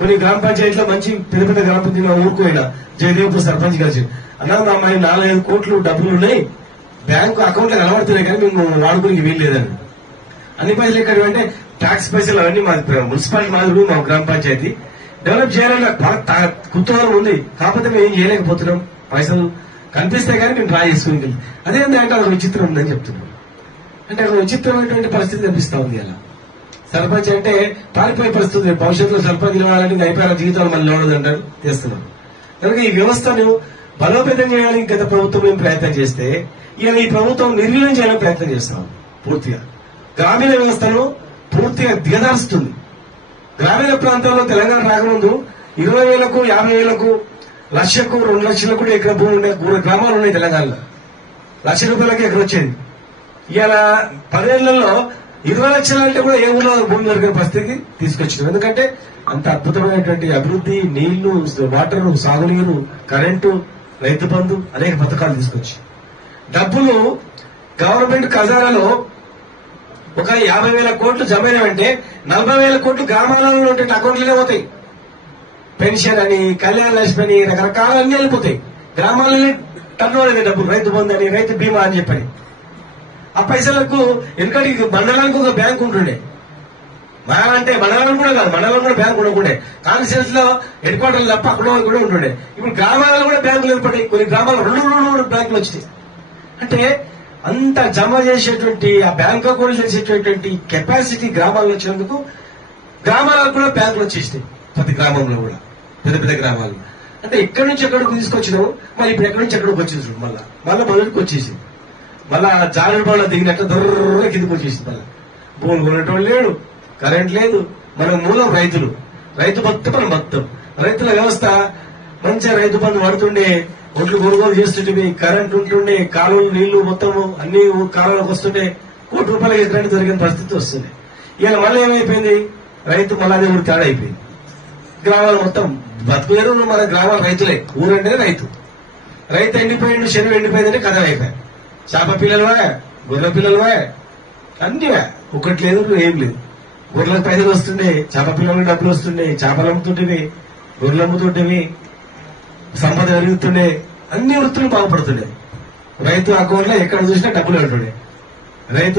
కొన్ని గ్రామ పంచాయతీలో మంచి పెద్ద పెద్ద గ్రామ పంచాయతీ ఊరుకోయినా జయదేవ్పూర్ సర్పంచ్ కలిసి అన్నా మా అమ్మాయి 4-5 కోట్లు డబ్బులు ఉన్నాయి, బ్యాంకు అకౌంట్ లో కనబడుతున్నాయి కానీ మేము వాడుకోనికి వీల్లేదని. అన్ని పైసలు ఎక్కడ అంటే ట్యాక్స్ పైసలు అవన్నీ మా మున్సిపాలిటీ మాదిరి మా గ్రామ పంచాయతీ డెవలప్ చేయాలని నాకు బాగా కుతూహలం ఉంది. కాకపోతే మేము ఏం చేయలేకపోతున్నాం. పైసలు కనిపిస్తే కానీ మేము ట్రై చేసుకుని అదేంటంటే ఒక విచిత్రం ఉందని చెప్తున్నాం. అంటే ఒక విచిత్రమైనటువంటి పరిస్థితి కనిపిస్తా ఉంది. అలా సర్పంచ్ అంటే పారిపోయే పరిస్థితి. భవిష్యత్తులో సర్పంచ్ నిలవాలని అయిపోయిన జీవితాలు మళ్ళీ లోడదంటారు చేస్తున్నారు. కనుక ఈ వ్యవస్థను బలోపేతం చేయడానికి గత ప్రభుత్వం మేము ప్రయత్నం చేస్తే ఇవాళ ఈ ప్రభుత్వం నిర్వీర్యం చేయాలని ప్రయత్నం చేస్తున్నాం. పూర్తిగా గ్రామీణ వ్యవస్థను పూర్తిగా దిగదారుస్తుంది. గ్రామీణ ప్రాంతాల్లో తెలంగాణ రాకముందు 20,000కు 50,000కు 1,00,000కు 2 లక్షలకు కూడా ఎకర భూములు ఉన్నాయి. గ్రామాలు ఉన్నాయి తెలంగాణలో. 1,00,000 రూపాయలకి ఎకర వచ్చేది. ఇవాళ 10 ఏళ్లలో 20 లక్షలు అంటే కూడా ఏ ఊళ్ళో భూమి దొరికిన పరిస్థితికి తీసుకొచ్చింది. ఎందుకంటే అంత అద్భుతమైనటువంటి అభివృద్ధి, నీళ్లు, వాటర్, సాగునీరు, కరెంటు, రైతు బంధు అనేక పథకాలు తీసుకొచ్చి డబ్బులు గవర్నమెంట్ ఖజానాలో ఒక 50,000 కోట్లు జమైనవంటే 40,000 కోట్లు గ్రామాలలో ఉంటే అకౌంట్లోనే పోతాయి. పెన్షన్ అని, కళ్యాణ లక్ష్మి అని, రకరకాల అన్ని వెళ్ళిపోతాయి. గ్రామాలనే టర్న్ ఓవర్ డబ్బులు, రైతు బంధు అని, రైతు బీమా అని చెప్పని. ఆ పైసలకు ఎందుకంటే మండలానికి ఒక బ్యాంకు ఉంటుండే. అంటే మండలం కూడా కాదు, మండలం కూడా బ్యాంకు ఉండకుండే. కాన్స్టిట్యూన్స్ లో హెడ్ క్వార్టర్లు తప్ప అక్కడ కూడా ఉంటుండే. ఇప్పుడు గ్రామాలలో కూడా బ్యాంకులు ఏర్పడ్డాయి. కొన్ని గ్రామాలు 2 బ్యాంకులు వచ్చినాయి. అంటే అంత జమ చేసేటువంటి ఆ బ్యాంక్ అకౌంట్ చేసేటటువంటి కెపాసిటీ గ్రామాల్లో వచ్చినందుకు గ్రామాలకు కూడా బ్యాంకులు వచ్చేసినాయి. ప్రతి గ్రామంలో కూడా పెద్ద పెద్ద గ్రామాలు. అంటే ఎక్కడి నుంచి ఎక్కడికి తీసుకొచ్చినాము, మరి ఇప్పుడు ఎక్కడి నుంచి ఎక్కడికి వచ్చేసి మళ్ళా మొదటికి వచ్చేసి మళ్ళా జారుడు బాగా దిగినట్టు దొర్ర కిందకి వచ్చేసింది. మళ్ళీ భూములు కొనేటోళ్ళు లేడు, కరెంట్ లేదు. మన మూలం రైతులు, రైతు మొత్తం మనం మొత్తం రైతుల వ్యవస్థ మంచిగా రైతు బంధు పడుతుండే, ఒడ్లు కొనుగోలు చేస్తుంటే, కరెంట్ ఉంటుండే, కాలువలు నీళ్లు మొత్తం అన్ని కాలువలకు వస్తుంటే ₹1,00,000 కరెంట్ దొరికిన పరిస్థితి వస్తుంది. ఇవాళ మళ్ళీ ఏమైపోయింది, రైతు మళ్ళీ అదే ఊరి తేడా అయిపోయింది. గ్రామాలు మొత్తం బతుకులేరు. మన గ్రామాల రైతులే, ఊరంటేనే రైతు. రైతు ఎండిపోయిండు, చెరువు ఎండిపోయిందంటే కథ అయిపోయాయి. చేప పిల్లలువా, గొర్రెల పిల్లలువా, అన్ని ఒకటి లేదు, ఏం లేదు. గొర్రెలకు పైసలు వస్తుండే, చేప పిల్లలకు డబ్బులు వస్తుండే, చేపలు అమ్ముతుంటేవి, గొర్రెలు అమ్ముతుంటేవి, సంపద పెరుగుతుండే, అన్ని వృత్తులు బాగుపడుతుండే. రైతు అకౌంట్ లో ఎక్కడ చూసినా డబ్బులు ఉంటుండే. రైతు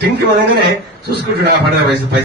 టింకి వదగానే చూసుకుంటుండే ఆ 10 పైసలు.